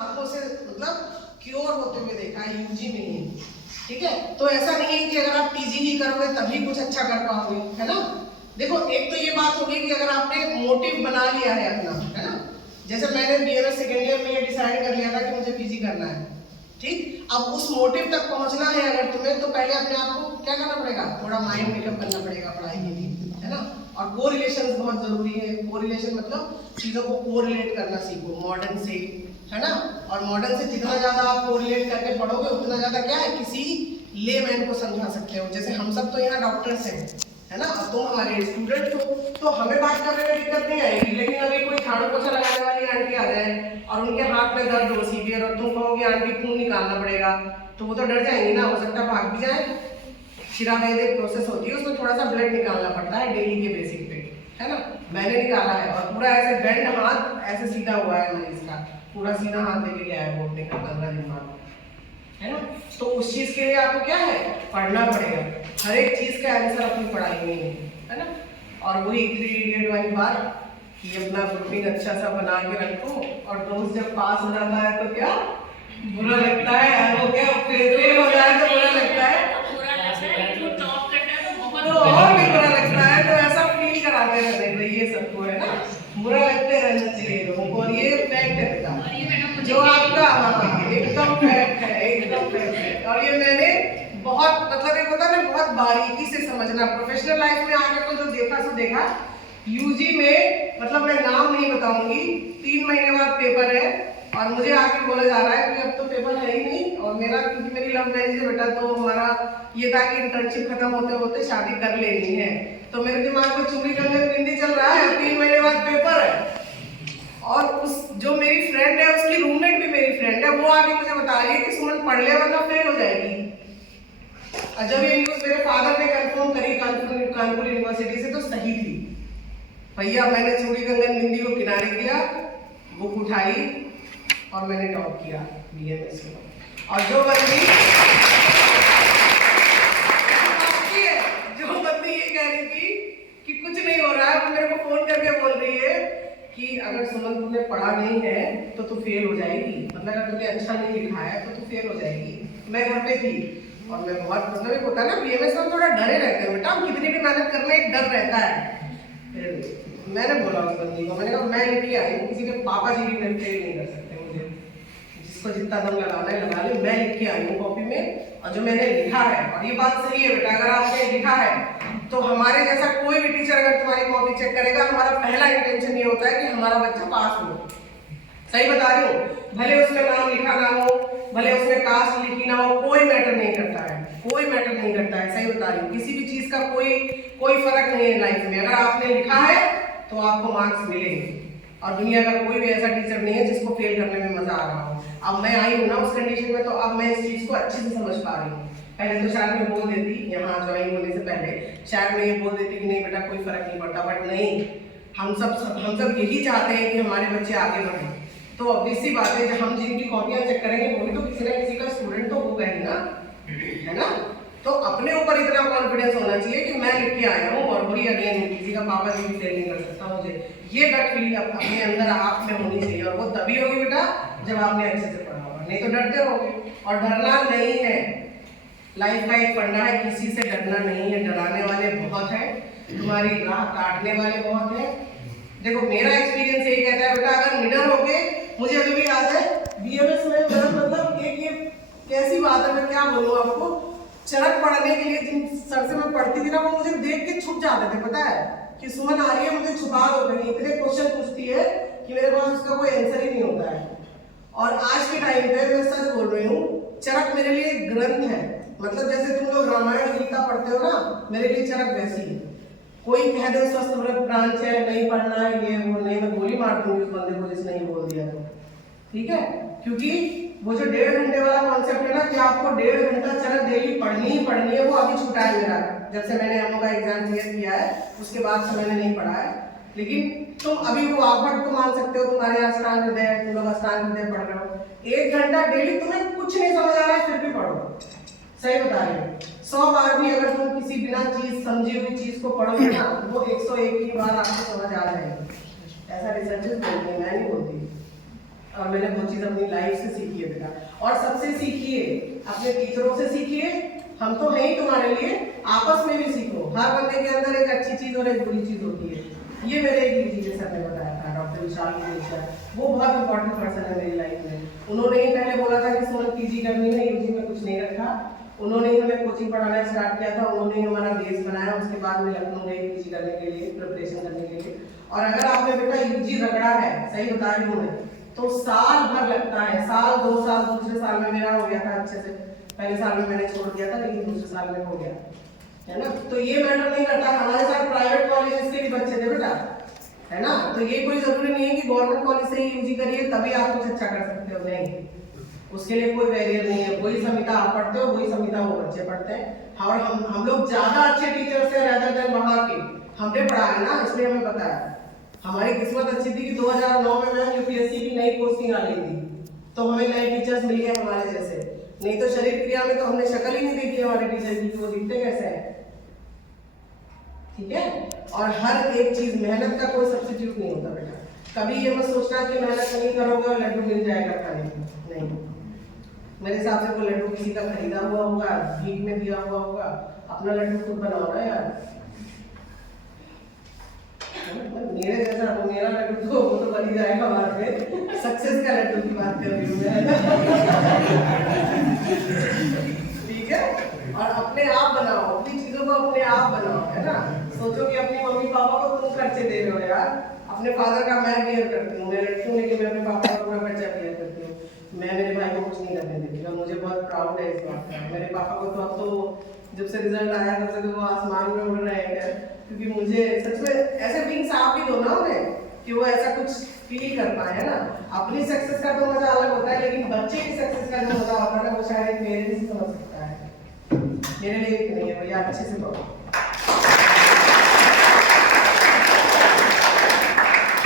आंखों से मतलब क्योर होते हुए देखा है यूजी में ही। ठीक है, तो ऐसा नहीं है कि अगर आप पीजी ही करोगे तभी कुछ अच्छा कर पाओगे, है ना। देखो एक तो ये बात होगी कि अगर आपने मोटिव बना लिया है अपना, है ना, जैसे मैंने बीएमएस सेकेंड ईयर में ये डिसाइड कर लिया था कि मुझे पीजी करना है। ठीक, अब उस मोटिव तक पहुंचना है अगर तुम्हें, तो पहले अपने आप को क्या करना पड़ेगा, थोड़ा माइंड मेकअप करना पड़ेगा पढ़ाई के लिए, है ना। और कोरिलेशन बहुत जरूरी है। कोरिलेशन मतलब चीजों को कोरिलेट करना सीखो मॉडर्न से, है ना। और मॉडर्न से जितना ज्यादा आप कोरिलेट करके पढ़ोगे उतना ज्यादा क्या है, किसी लेमैन को समझा सकते हो। जैसे हम सब तो यहाँ डॉक्टर्स हैं, है ना, तुम हमारे स्टूडेंट हो, तो हमें बात करने में दिक्कत नहीं आएगी। लेकिन अभी कोई झाड़ू पोछा लगाने वाली आंटी आ जाए और उनके हाथ में दर्द हो सीवियर और तुम कहोगे आंटी खून निकालना पड़ेगा, तो वो तो डर जाएंगी ना, हो सकता है भाग भी जाए। शिरावेद एक प्रोसेस होती है, उसमें थोड़ा सा ब्लड निकालना पड़ता है डेली के बेसिक पे, है ना। मैंने निकाला है और पूरा ऐसे बेंड हाथ ऐसे सीधा हुआ है मरीज का, पूरा सीधा हाथ लेके गया है वो अपने गंगा दिमाग, है ना। तो उस चीज के लिए आपको क्या है, पढ़ना पड़ेगा। हर एक चीज का आंसर अपनी पढ़ाई में ही है ना। और वही 3 इडियट वाली बात कि अपना ग्रुपिंग अच्छा सा बना के रखो और दोस्त जब पास हो जाता है तो क्या बुरा लगता है, वो क्या फेल हो जाए तो बुरा लगता है, तो और भी बुरा लगता है। तो ऐसा फील कराते रहते हैं ये सबको, है ना, बुरा लगते रहना चाहिए लोगों को। और ये फैक्ट है बेटा, जो आपका एकदम फैक्ट है, एकदम फैक्ट है। और ये मैंने बहुत मतलब एक होता है ना बहुत बारीकी से समझना, प्रोफेशनल लाइफ में आके तो जो देखा सो देखा। यूजी में मतलब मैं नाम नहीं बताऊंगी, 3 महीने बाद पेपर है और मुझे आके बोला जा रहा है कि अब तो पेपर है ही नहीं। और मेरा क्योंकि मेरी लव मैरिज है बेटा, तो हमारा ये था कि इंटर्नशिप खत्म होते होते शादी कर लेनी है। तो मेरे दिमाग में चूड़ी कंगन बिंदी चल रहा है, 3 महीने बाद पेपर है। और उस जो मेरी फ्रेंड है उसकी रूममेट भी मेरी फ्रेंड है, वो आके मुझे बता रही है कि सुमन पढ़ ले वरना फेल हो जाएगी। और जब ये न्यूज मेरे फादर ने कंफर्म करी कानपुर यूनिवर्सिटी से, तो सही थी भैया। मैंने चूड़ी कंगन बिंदी को किनारे किया, बुक उठाई और मैंने टॉप किया बीएमएस में। और जो बंदी ये कह रही थी कि कुछ नहीं हो रहा है, वो मेरे को फोन करके बोल रही है कि अगर सुमन तुमने पढ़ा नहीं है तो तू फेल हो जाएगी, मतलब अगर तुमने अच्छा नहीं लिखा है तो तू फेल हो जाएगी। मैं घर पे थी और मैं बहुत मतलब एक होता है ना बीएमएस में थोड़ा डरे रहते हैं बेटा, हम कितनी भी मेहनत कर ले एक डर रहता है। मैंने बोला उस बंदी को, मैंने कहा मैं लेके आई हूँ, किसी के पापा जी भी मेरे फेल नहीं कर सकते मुझे, जिसको जितना दम लगाना है लगा ले। मैं लिख के आई हूँ कॉपी में और जो मैंने लिखा है, और ये बात सही है बेटा, अगर आपने लिखा है तो हमारे जैसा कोई भी टीचर अगर तुम्हारी कॉपी चेक करेगा, हमारा पहला इंटेंशन ये होता है कि हमारा बच्चा पास हो। सही बता रही हूँ, भले उसमें नाम लिखा ना हो, भले उसमें कास्ट लिखी ना हो, कोई मैटर नहीं करता है, कोई मैटर नहीं करता है। सही बता रही हूँ, किसी भी चीज का कोई फर्क नहीं है लाइफ में। अगर आपने लिखा है तो आपको मार्क्स मिलेंगे। और दुनिया का कोई भी ऐसा टीचर नहीं है जिसको फेल करने में मजा आ रहा हो। अब मैं आई हूँ ना उस कंडीशन में, तो अब मैं इस चीज को अच्छे से समझ पा रही हूँ। पहले तो शायद मैं बोल देती, यहाँ ज्वाइन होने से पहले शायद मैं ये बोल देती कि नहीं बेटा कोई फर्क नहीं पड़ता, बट नहीं, हम सब यही चाहते हैं कि हमारे बच्चे आगे बढ़े। तो ऑब्वियस सी बात है, जब हम जिनकी कॉपियां चेक करेंगे वो भी तो किसी ना किसी का स्टूडेंट तो होगा ही ना, है ना। तो अपने ऊपर इतना कॉन्फिडेंस होना चाहिए कि मैं लिख के आया हूँ और वही अगेन किसी का पापा जी भी फेल नहीं कर सकता मुझे। ये गट फीलिंग अपने अंदर आप में होनी चाहिए, और वो तभी होगी बेटा जब आपने अच्छे से पढ़ा होगा, नहीं तो डरते रहोगे। और डरना नहीं है, लाइफ का एक फंडा है, किसी से डरना नहीं है। डराने वाले बहुत हैं, तुम्हारी राह काटने वाले बहुत हैं। देखो मेरा एक्सपीरियंस यही कहता है बेटा, अगर निडर होके, मुझे अभी भी याद है बीएमएस में मतलब एक ये कैसी बात है, मैं क्या बोलूँ आपको, चरक पढ़ने के लिए जिन सर से मैं पढ़ती थी ना, वो मुझे देख के छुप जाते थे, पता है कि सुमन आ रही है, मुझे छुपा दो कहीं, इतने क्वेश्चन पूछती है कि मेरे पास उसका कोई आंसर ही नहीं होता है। और आज के टाइम पे मैं सच बोल रही हूँ, चरक मेरे लिए ग्रंथ है। मतलब जैसे तुम लोग रामायण गीता पढ़ते हो ना, मेरे लिए चरक वैसी है। कोई कह दे स्वस्थ व्रत ब्रांच है, नहीं पढ़ना है, ये वो नहीं, मैं गोली मार दूंगी उस बंदे को जिसने बोल दिया तो, ठीक है। क्योंकि वो जो 1.5 घंटे वाला कॉन्सेप्ट है ना कि आपको 1.5 घंटा चरक डेली पढ़नी ही पढ़नी है, वो अभी छूटा है मेरा। जब से मैंने हम लोग का एग्जाम क्लियर किया है उसके बाद से मैंने नहीं पढ़ा है। लेकिन तुम अभी वो आभट तो मान सकते हो, तुम्हारे यहाँ अष्टांग हृदय, तुम लोग अष्टांग हृदय पढ़ रहे हो, 1 घंटा डेली, तुम्हें कुछ नहीं समझ आ रहा है फिर भी पढ़ो। सही बता रही हूँ, 100 बार भी अगर तुम किसी बिना चीज समझी हुई चीज को पढ़ोगे ना, वो 101 की बार आपको समझ आ जाएगी। ऐसा रिसर्चेस बोलते हैं, मैं नहीं बोलती। और मैंने वो चीज़ अपनी लाइफ से सीखी है बेटा। और सबसे सीखिए, अपने टीचरों से सीखिए, हम तो हैं ही तुम्हारे लिए, आपस में भी सीखो। हर बंदे के अंदर एक अच्छी चीज़ और एक बुरी चीज़ होती है। ये मेरे एक यूजी के सर ने बताया था, डॉक्टर विशाल गिरीशा, वो बहुत इंपॉर्टेंट पर्सन है मेरी लाइफ में। उन्होंने ही पहले बोला था कि सुमन पीजी करनी है, यूजी में कुछ नहीं रखा। उन्होंने ही हमें कोचिंग पढ़ाना स्टार्ट किया था, उन्होंने ही हमारा बेस बनाया। उसके बाद में लखनऊ गई पीजी करने के लिए, प्रिपरेशन करने के लिए। और अगर आपने बेटा यूजी रगड़ा है, सही बता रही हूँ मैं, तो साल भर लगता है, साल 2 साल, दूसरे साल में मेरा हो गया था अच्छे से। पहले साल में मैंने छोड़ दिया था, लेकिन दूसरे साल में हो गया, है ना। तो ये मैटर नहीं करता। हमारे साथ प्राइवेट कॉलेज के भी बच्चे थे बेटा, है ना। तो ये कोई जरूरी नहीं है कि गवर्नमेंट कॉलेज से ही यूजी करिए तभी आप कुछ अच्छा कर सकते हो, नहीं, उसके लिए कोई बैरियर नहीं है। वही संहिता आप पढ़ते हो, वही संहिता वो बच्चे पढ़ते हैं। और हम लोग ज्यादा अच्छे टीचर से रेदर देन बाहर के, हमने पढ़ा है ना, इसलिए हमें पता है। हमारी किस्मत अच्छी थी कि 2009 में मैम यूपीएससी की नई पोस्टिंग आ गई थी, तो हमें नए टीचर्स मिल गए हमारे जैसे। नहीं तो शरीर क्रिया में तो हमने शक्ल ही नहीं देखी हमारे टीचर की, वो दिखते कैसे हैं, ठीक है। और हर एक चीज, मेहनत का कोई सब्स्टिट्यूट नहीं होता बेटा। कभी ये मत सोचना कि मेहनत नहीं करोगे और लड्डू मिल जाएगा खाने को, नहीं। मेरे हिसाब से वो लड्डू किसी का खरीदा हुआ होगा, भीख में दिया हुआ होगा। अपना लड्डू खुद बनाओ ना यार। मेरे जैसा तो मेरा लड्डू तो वो तो बन ही जाएगा बाद में। सक्सेस का लड्डू की बात कर रही हूँ मैं, ठीक है। और अपने आप बनाओ, अपनी चीजों को अपने आप बनाओ, है ना। सोचो कि अपनी मम्मी पापा को तुम खर्चे दे रहे हो यार। अपने फादर का मैं केयर करती हूँ, मैं लड़की हूँ लेकिन मैं अपने पापा का पूरा खर्चा केयर करती हूँ। मैं मेरे भाई को कुछ नहीं करने देती और मुझे बहुत प्राउड है इस बात का। मेरे पापा को तो अब तो जब से रिजल्ट आया तब से तो वो आसमान में उड़ रहे हैं, क्योंकि मुझे सच में ऐसे विंग्स आप भी दो ना उन्हें कि वो ऐसा कुछ फील कर पाए, है ना। अपनी सक्सेस का तो मजा अलग होता है, लेकिन बच्चे की सक्सेस का जो मजा होता है ना, वो शायद मेरे से समझ सकता है। मेरे लिए नहीं है भैया, अच्छे से करो।